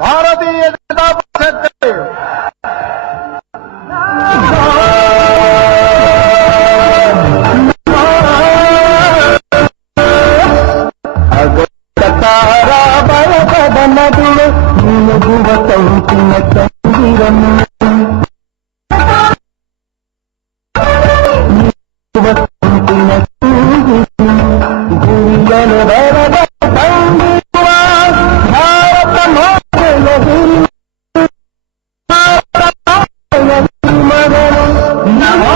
भारतीय जनता पक्षाचे ತಾರಾ ಬಳಗದ ನಡುವೆ ಮುಳುಗುವ ತಂಪಿನ ಚಂದಿರನು ತಂಪಿನ ಗುರಿಯಲು ಬರದ ತಂದಿರುವ ಭಾರತ ಮಾತೆಯ ಮಗನು ನಮೋ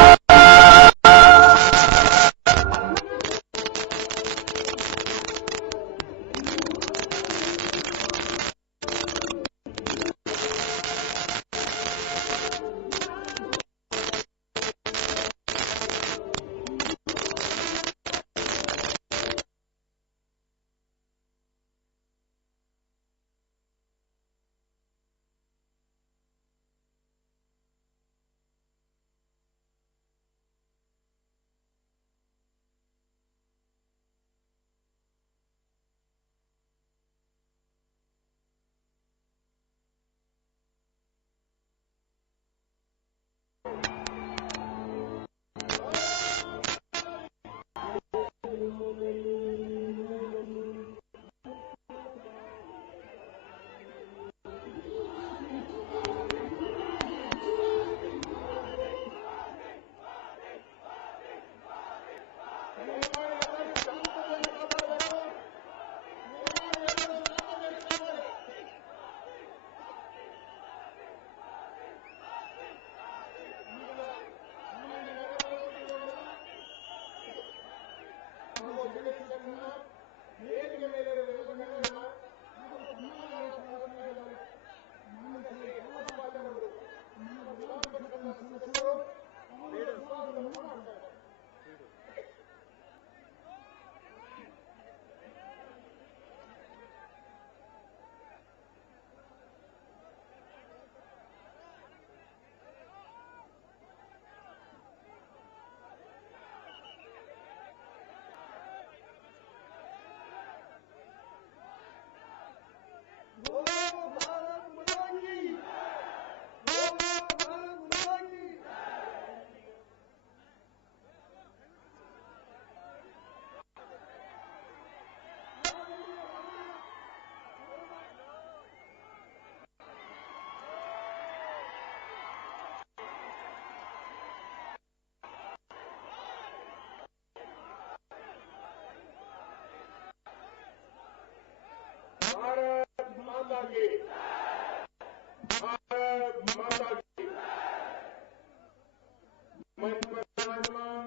भारत माता की मंच पर विराजमान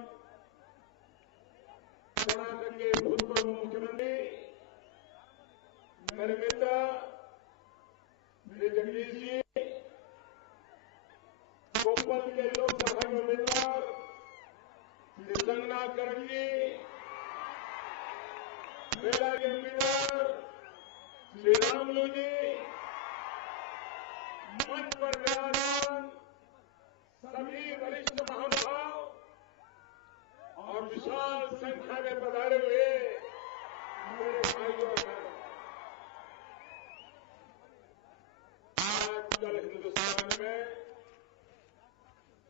कर्नाटक के भूतपूर्व मुख्यमंत्री मेरे मित्र श्री जगदीश जी, कोपल के लोकसभा के उम्मीदवार श्री संगनाथ करण जी, बेला के उम्मीदवार श्री रामलू जी, मंच पर विराजमान सभी वरिष्ठ महानुभाव और विशाल संख्या में पधारे हुए मेरे भाइयों और बहनों, आजकल हिंदुस्तान में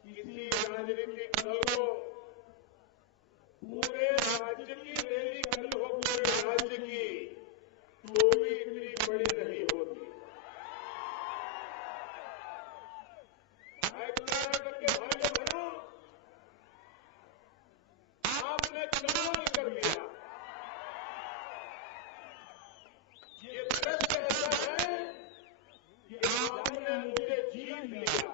किसी राजनीतिक दल को पूरे राज्य की रैली करनी हो, पूरे राज्य की, तो भी इतनी बड़ी नहीं होती। कर्नाटक के भाइयों बहनों, आपने कमाल कर दिया। ये दृश्य ऐसा है कि आपने मुझे जीत लिया।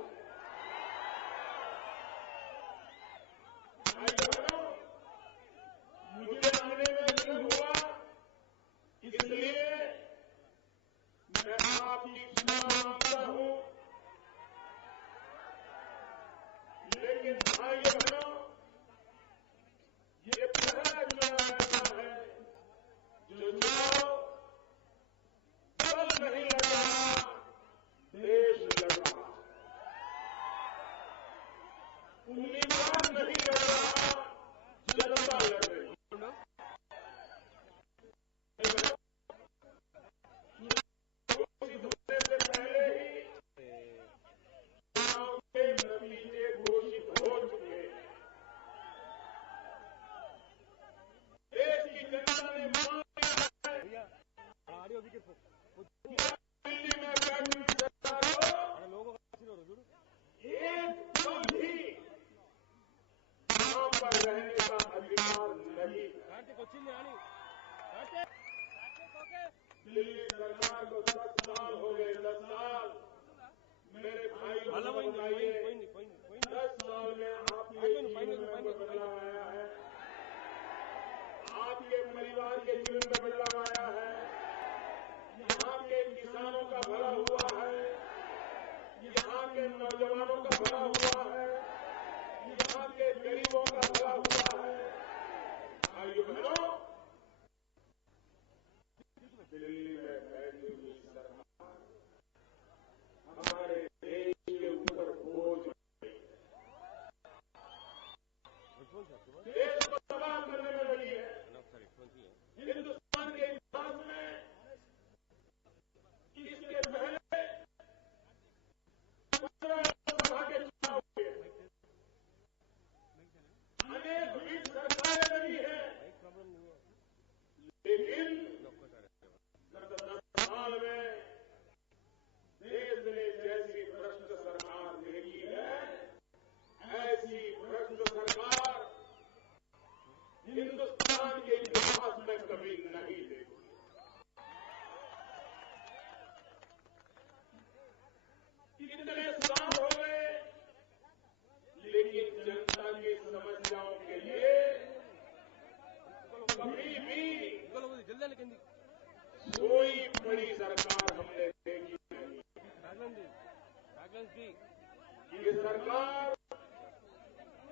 ये सरकार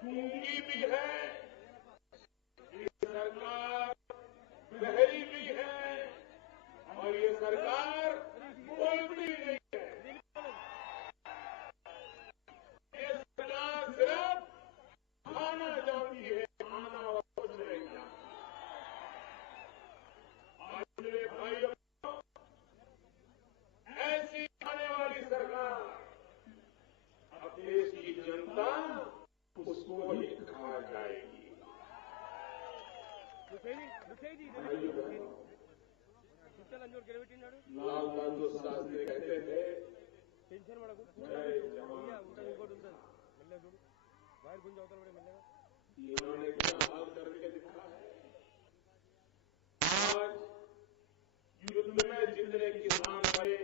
गूंगी भी है, ये सरकार बहरी भी है और ये सरकार बोलती नहीं है। ये सरकार सिर्फ खाना जानती है, खाना और कुछ नहीं जानती। आज मेरे भाइयों, ऐसी आने वाली सरकार अब देश की जनता उसको ही खा जाएगी। लाल बहादुर शास्त्री कहते थे, इन्होंने क्या हाल करके दिखा है। आज युद्ध में जितने किसान मरे,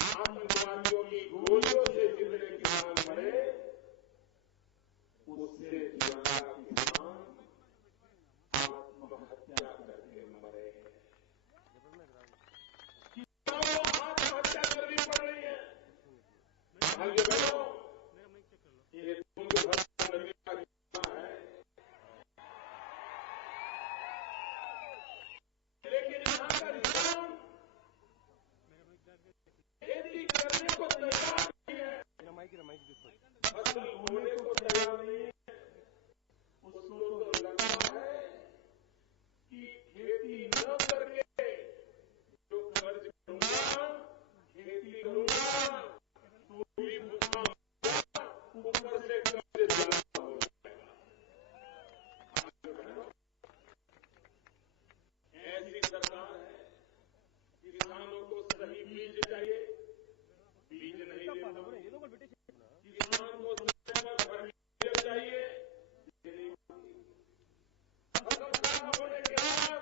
आतंकवादियों की गोलियों से जितने किसान मरे, उससे ज्यादा किसान आत्महत्या करके मरे। किसानों को आत्महत्या करनी पड़ रही है। भाइयों बहनों, ये तुंगभद्रा नदी का किस्सा है, लेकिन यहाँ का किसान खेती करने को तैयार नहीं है, फसल बोने को तैयार नहीं है। उसको तो लगता है कि खेती न करके जो कर्ज करूंगा, खेती करूंगा तो भी भूखा होगा, ऊपर से कर्ज ज्यादा हो जाएगा। ऐसी सरकार है, किसानों को सही बीज चाहिए, बीज नहीं देता। किसान को समय पर फर्टिलाइजर चाहिए, फसल खराब होने के बाद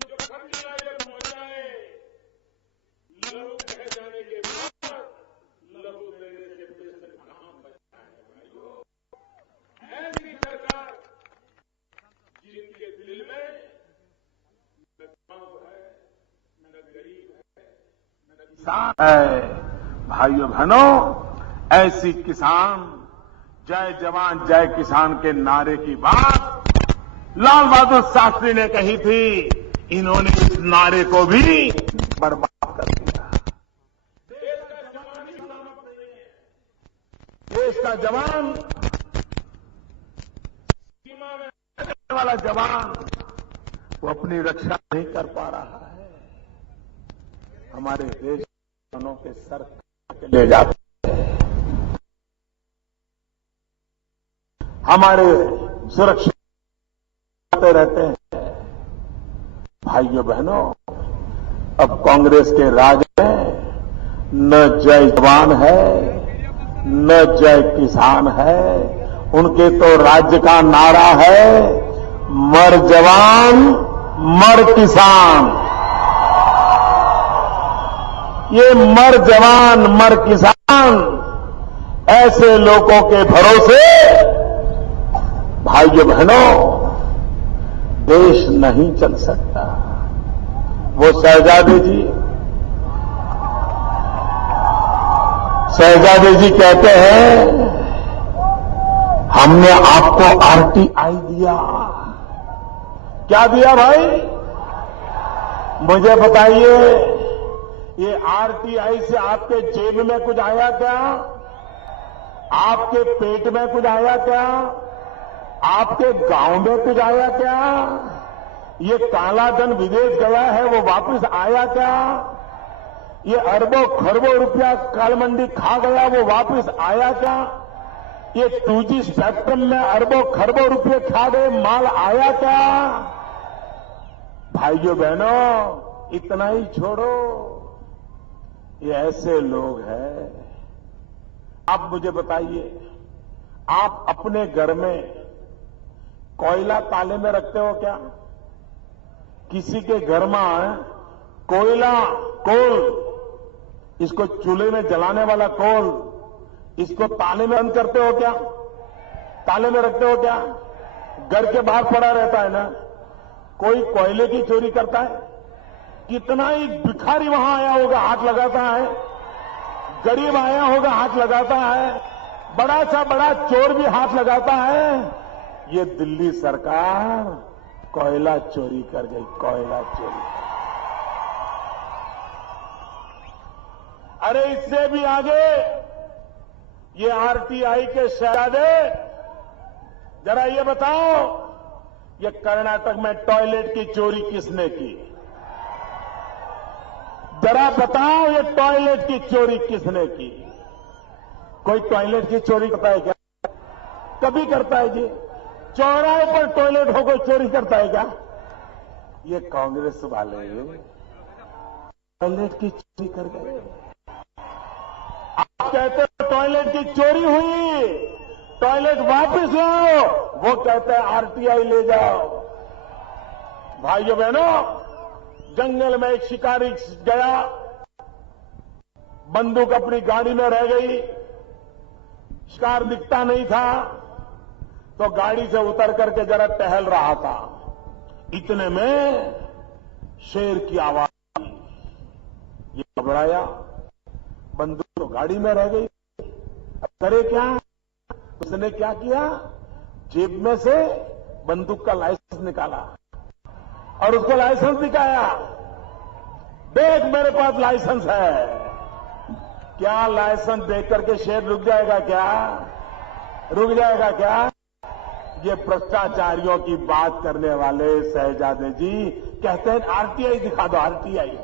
जो फर्टिलाइजर पहुंचाए, लहू बह जाने के बाद लहू देने से पैसे कहां बचता है। भाइयों, ऐसी सरकार जिनके दिल में न गांव है, न गरीब है, न किसान है। भाइयों बहनों, ऐसी किसान जय जवान जय किसान के नारे की बात लाल बहादुर शास्त्री ने कही थी। इन्होंने इस नारे को भी बर्बाद कर दिया। देश का जवान ही सलामत नहीं है। देश का जवान, सीमा में रहने वाला जवान, वो अपनी रक्षा नहीं कर पा रहा है। हमारे देश के सर के ले जाते हैं, हमारे सुरक्षा रहते हैं। भाइयों बहनों, अब कांग्रेस के राज में न जय जवान है, न जय किसान है। उनके तो राज्य का नारा है, मर जवान मर किसान। ये मर जवान मर किसान ऐसे लोगों के भरोसे भाइयों बहनों देश नहीं चल सकता। वो शहजादे जी कहते हैं, हमने आपको आरटीआई दिया। क्या दिया भाई? मुझे बताइए, ये आरटीआई से आपके जेब में कुछ आया क्या? आपके पेट में कुछ आया क्या? आपके गांव में कुछ आया क्या? ये काला धन विदेश गया है, वो वापस आया क्या? ये अरबों खरबों रुपया काल मंडी खा गया, वो वापस आया क्या? ये 2G स्पेक्ट्रम में अरबों खरबों रुपये खा गए, माल आया क्या? भाइयों बहनों, इतना ही छोड़ो, ये ऐसे लोग हैं। आप मुझे बताइए, आप अपने घर में कोयला ताले में रखते हो क्या? किसी के घर में कोयला, कोल, इसको चूल्हे में जलाने वाला कोल, इसको ताले में बंद करते हो क्या? ताले में रखते हो क्या? घर के बाहर पड़ा रहता है ना। कोई कोयले की चोरी करता है, कितना ही भिखारी वहां आया होगा, हाथ लगाता है, गरीब आया होगा हाथ लगाता है, बड़ा सा बड़ा चोर भी हाथ लगाता है। ये दिल्ली सरकार कोयला चोरी कर गई, कोयला चोरी। अरे इससे भी आगे ये आरटीआई के शहजादे, जरा ये बताओ, ये कर्नाटक में टॉयलेट की चोरी किसने की? जरा बताओ, ये टॉयलेट की चोरी किसने की? कोई टॉयलेट की चोरी करता है क्या? कभी करता है जी? चौराहे पर टॉयलेट हो कोई चोरी करता है क्या? ये कांग्रेस वाले टॉयलेट की चोरी कर गए। आप कहते हो टॉयलेट की चोरी हुई, टॉयलेट वापस लाओ, वो कहते हैं आरटीआई ले जाओ। भाइयों बहनों, जंगल में एक शिकारी गया, बंदूक अपनी गाड़ी में रह गई, शिकार दिखता नहीं था, तो गाड़ी से उतर करके जरा टहल रहा था। इतने में शेर की आवाज आई। ये घबराया, बंदूक तो गाड़ी में रह गई, अब करे क्या? उसने क्या किया? जेब में से बंदूक का लाइसेंस निकाला और उसको लाइसेंस दिखाया। देख, मेरे पास लाइसेंस है। क्या लाइसेंस देख करके शेर रुक जाएगा क्या? रुक जाएगा क्या? ये भ्रष्टाचारियों की बात करने वाले शहजादे जी कहते हैं आरटीआई दिखा दो, आरटीआई।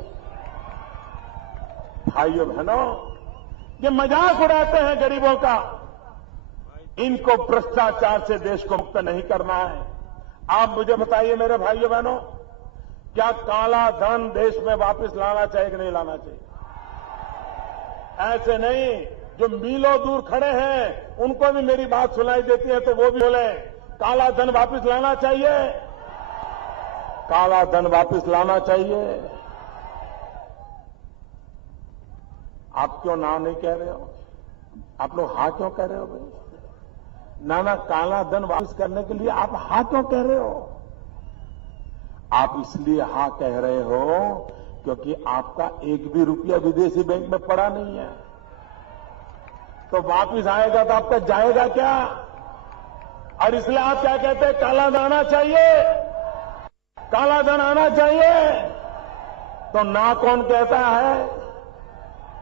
भाइयों बहनों, ये मजाक उड़ाते हैं गरीबों का। इनको भ्रष्टाचार से देश को मुक्त नहीं करना है। आप मुझे बताइए मेरे भाइयों बहनों, क्या काला धन देश में वापस लाना चाहिए कि नहीं लाना चाहिए? ऐसे नहीं, जो मीलों दूर खड़े हैं उनको भी मेरी बात सुनाई देती है तो वो भी बोले काला धन वापस लाना चाहिए, काला धन वापस लाना चाहिए। आप क्यों ना नहीं कह रहे हो? आप लोग हाँ क्यों कह रहे हो भाई? ना, काला धन वापस करने के लिए आप हाँ क्यों कह रहे हो? आप इसलिए हाँ कह रहे हो क्योंकि आपका एक भी रुपया विदेशी बैंक में पड़ा नहीं है। तो वापिस आएगा तो आपका जाएगा क्या? और इसलिए आप क्या कहते हैं? काला धन आना चाहिए, काला धन आना चाहिए। तो ना कौन कहता है?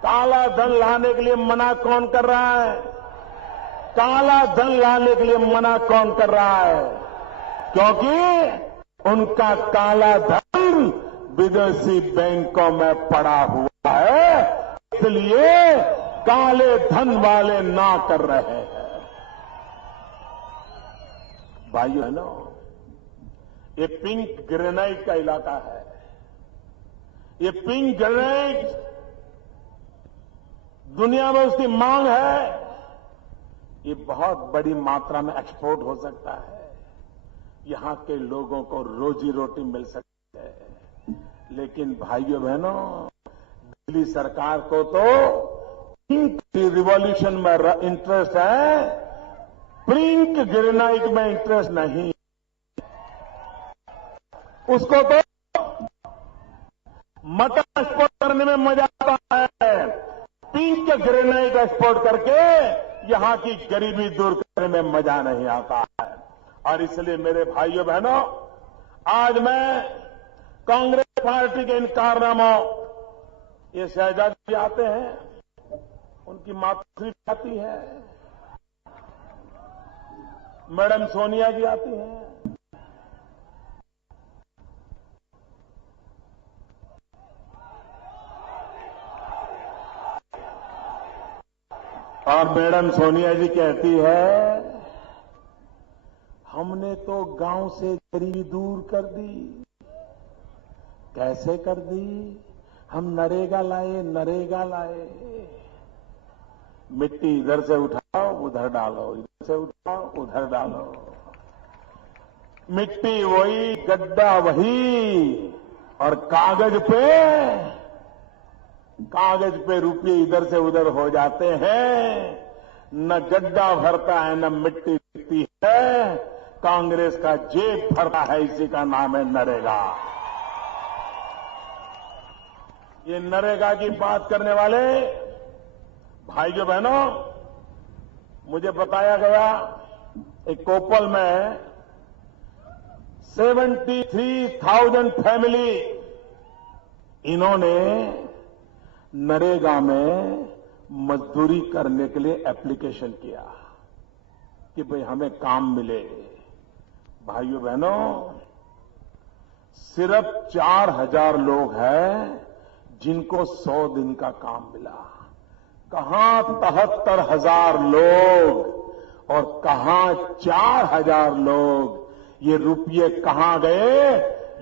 काला धन लाने के लिए मना कौन कर रहा है? काला धन लाने के लिए मना कौन कर रहा है? क्योंकि उनका काला धन विदेशी बैंकों में पड़ा हुआ है, इसलिए काले धन वाले ना कर रहे हैं। भाइयों है ना, ये पिंक ग्रेनाइट का इलाका है। ये पिंक ग्रेनाइट दुनिया में उसकी मांग है, ये बहुत बड़ी मात्रा में एक्सपोर्ट हो सकता है, यहां के लोगों को रोजी रोटी मिल सकती है। लेकिन भाइयों बहनों, दिल्ली सरकार को तो पिंक रिवॉल्यूशन में इंटरेस्ट है, पिंक ग्रेनाइट में इंटरेस्ट नहीं। उसको तो मटन एक्सपोर्ट करने में मजा आता है, पिंक ग्रेनाइट एक्सपोर्ट करके यहां की गरीबी दूर करने में मजा नहीं आता है। और इसलिए मेरे भाइयों बहनों, आज मैं कांग्रेस पार्टी के इन कारनामों, ये शहजादी आते हैं, उनकी मातृश्री आती है, मैडम सोनिया जी आती हैं, और मैडम सोनिया जी कहती है हमने तो गांव से गरीबी दूर कर दी। कैसे कर दी? हम नरेगा लाए, नरेगा लाए। मिट्टी इधर से उठाओ उधर डालो, इधर से उठाओ उधर डालो, मिट्टी वही, गड्ढा वही, और कागज पे रुपये इधर से उधर हो जाते हैं। न गड्ढा भरता है न मिट्टी दिखती है, कांग्रेस का जेब भरता है, इसी का नाम है नरेगा। ये नरेगा की बात करने वाले भाइयों बहनों, मुझे बताया गया एक कोपल में 73,000 फैमिली इन्होंने नरेगा में मजदूरी करने के लिए एप्लीकेशन किया कि भाई हमें काम मिले। भाइयों बहनों, सिर्फ 4,000 लोग हैं जिनको 100 दिन का काम मिला। कहां 73,000 लोग और कहां 4,000 लोग। ये रुपये कहां गए?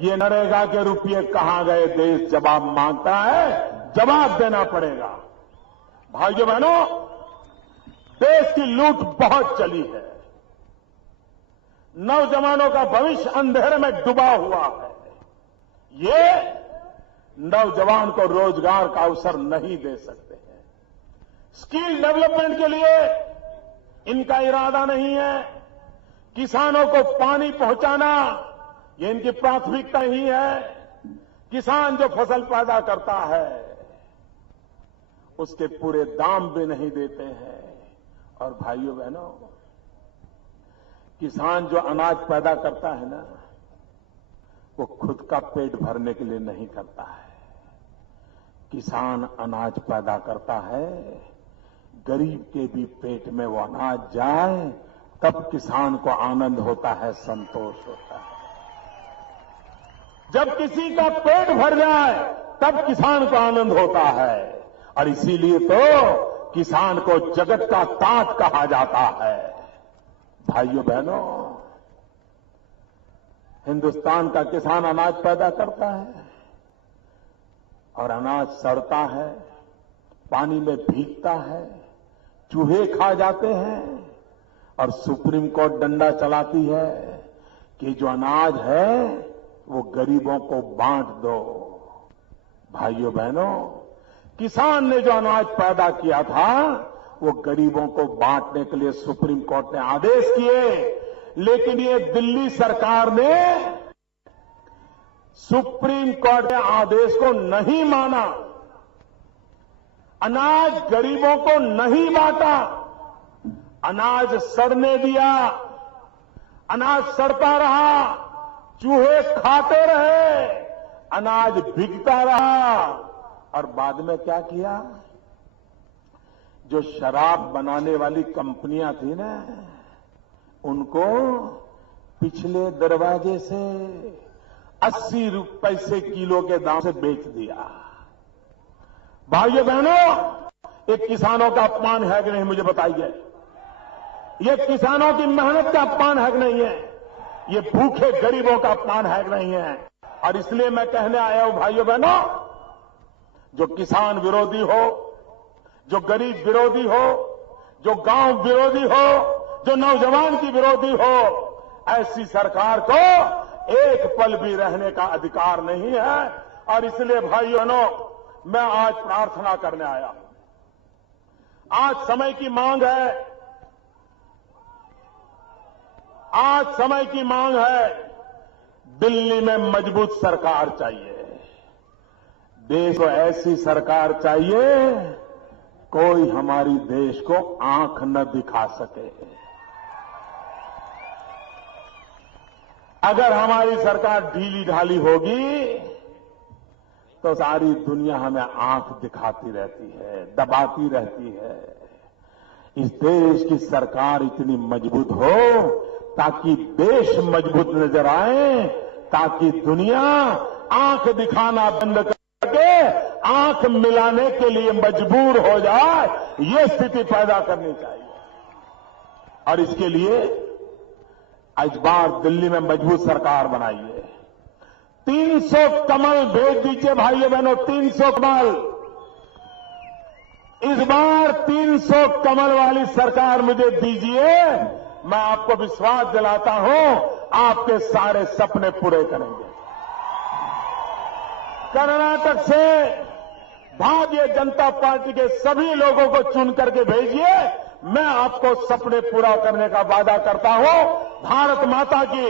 ये नरेगा के रुपये कहां गए? देश जवाब मांगता है, जवाब देना पड़ेगा। भाइयों बहनों, देश की लूट बहुत चली है। नौजवानों का भविष्य अंधेरे में डूबा हुआ है। ये नौजवान को रोजगार का अवसर नहीं दे सकते हैं। स्किल डेवलपमेंट के लिए इनका इरादा नहीं है। किसानों को पानी पहुंचाना ये इनकी प्राथमिकता नहीं है। किसान जो फसल पैदा करता है उसके पूरे दाम भी नहीं देते हैं। और भाइयों बहनों, किसान जो अनाज पैदा करता है ना, वो खुद का पेट भरने के लिए नहीं करता है। किसान अनाज पैदा करता है, गरीब के भी पेट में वो अनाज जाए, तब किसान को आनंद होता है, संतोष होता है। जब किसी का पेट भर जाए तब किसान को आनंद होता है। और इसीलिए तो किसान को जगत का ताज कहा जाता है। भाइयों बहनों, हिंदुस्तान का किसान अनाज पैदा करता है और अनाज सड़ता है, पानी में भीगता है, चूहे खा जाते हैं और सुप्रीम कोर्ट डंडा चलाती है कि जो अनाज है वो गरीबों को बांट दो। भाइयों बहनों, किसान ने जो अनाज पैदा किया था वो गरीबों को बांटने के लिए सुप्रीम कोर्ट ने आदेश किए, लेकिन ये दिल्ली सरकार ने सुप्रीम कोर्ट के आदेश को नहीं माना। अनाज गरीबों को नहीं बांटा, अनाज सड़ने दिया। अनाज सड़ता रहा, चूहे खाते रहे, अनाज बिकता रहा। और बाद में क्या किया? जो शराब बनाने वाली कंपनियां थी ना, उनको पिछले दरवाजे से 80 पैसे किलो के दाम से बेच दिया। भाइयों बहनों, ये किसानों का अपमान है कि नहीं, मुझे बताइए। ये किसानों की मेहनत का अपमान है कि नहीं है? ये भूखे गरीबों का अपमान है कि नहीं है? और इसलिए मैं कहने आया हूं, भाइयों बहनों, जो किसान विरोधी हो, जो गरीब विरोधी हो, जो गांव विरोधी हो, जो नौजवान की विरोधी हो, ऐसी सरकार को एक पल भी रहने का अधिकार नहीं है। और इसलिए भाइयों बहनों, मैं आज प्रार्थना करने आया हूं। आज समय की मांग है, आज समय की मांग है। दिल्ली में मजबूत सरकार चाहिए। देश को ऐसी सरकार चाहिए कोई हमारी देश को आंख न दिखा सके। अगर हमारी सरकार ढीली ढाली होगी तो सारी दुनिया हमें आंख दिखाती रहती है, दबाती रहती है। इस देश की सरकार इतनी मजबूत हो ताकि देश मजबूत नजर आए, ताकि दुनिया आंख दिखाना बंद करके आंख मिलाने के लिए मजबूर हो जाए। ये स्थिति पैदा करनी चाहिए। और इसके लिए इस बार दिल्ली में मजबूत सरकार बनाइए। 300 कमल भेज दीजिए भाइयों बहनों, 300 कमल। इस बार 300 कमल वाली सरकार मुझे दीजिए। मैं आपको विश्वास दिलाता हूं, आपके सारे सपने पूरे करेंगे। कर्नाटक से भारतीय जनता पार्टी के सभी लोगों को चुन करके भेजिए। मैं आपको सपने पूरा करने का वादा करता हूं। भारत माता की।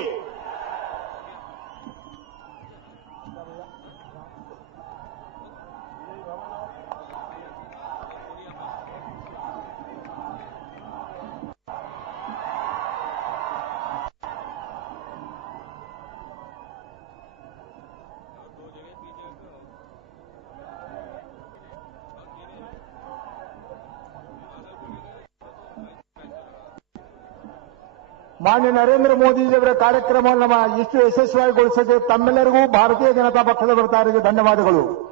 ಮಾನ್ಯ ನರೇಂದ್ರ ಮೋದಿಜಿಯವರ ಕಾರ್ಯಕ್ರಮವನ್ನು ಇಷ್ಟು ಯಶಸ್ವಿಯಾಗಿಗೊಳಿಸಕ್ಕೆ ತಮ್ಮೆಲ್ಲರಿಗೂ ಭಾರತೀಯ ಜನತಾ ಪಕ್ಷದ ವತಿಯಿಂದ ಧನ್ಯವಾದಗಳು.